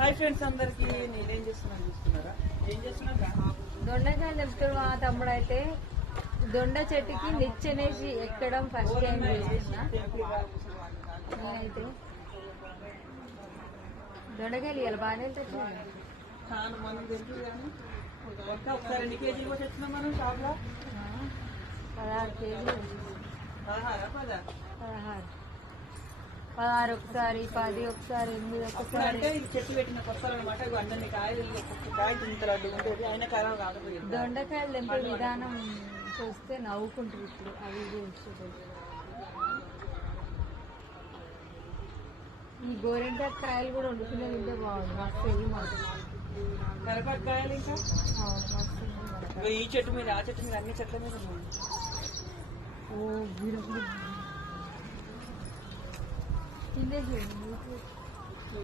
Hi friends అందరికి, నేనేం చేస్తున్నాను చూస్తున్నారా? ఏం చేస్తున్నా? దొండకాయలు తెంపుతాడు మా తమ్ముడు. అయితే దొండ చెట్టుకి నిచ్చెనేసి ఎక్కడం ఫస్ట్ టైం చేస్తున్నా. నేనైతే దొండకాయలు ఇవ్వాలి బాగానే తెచ్చింది. చాలా మనం తెలుసు కానీ ఒకసారి ఎన్ని కేజీలు కూడా తెచ్చినాం మనం షాప్ లో? 16 కేజీలు. 16 ఒకసారి, 10 ఒకసారి, 8 ఒకసారి. అంటే ఈ చెట్టు పెట్టిన కొత్తలు అనమాట. అన్ని కాయలు కాయ తింటారు ఉంటుంది. అయినా కాలం కాకపోయింది. దొండకాయలు తెంపే విధానం చూస్తే నవ్వుకుంటారు ఇప్పుడు. అవి ఈ గోరెంటాకు కాయలు కూడా వండుకునే తింటే బాగుంది. మస్తు వెళ్ళి మాట కరపాకు కాయలు ఇంకా మస్తు. ఈ చెట్టు మీద, ఆ చెట్టు మీద, అన్ని చెట్ల మీద ఉన్నాయి. ఓ తినేసి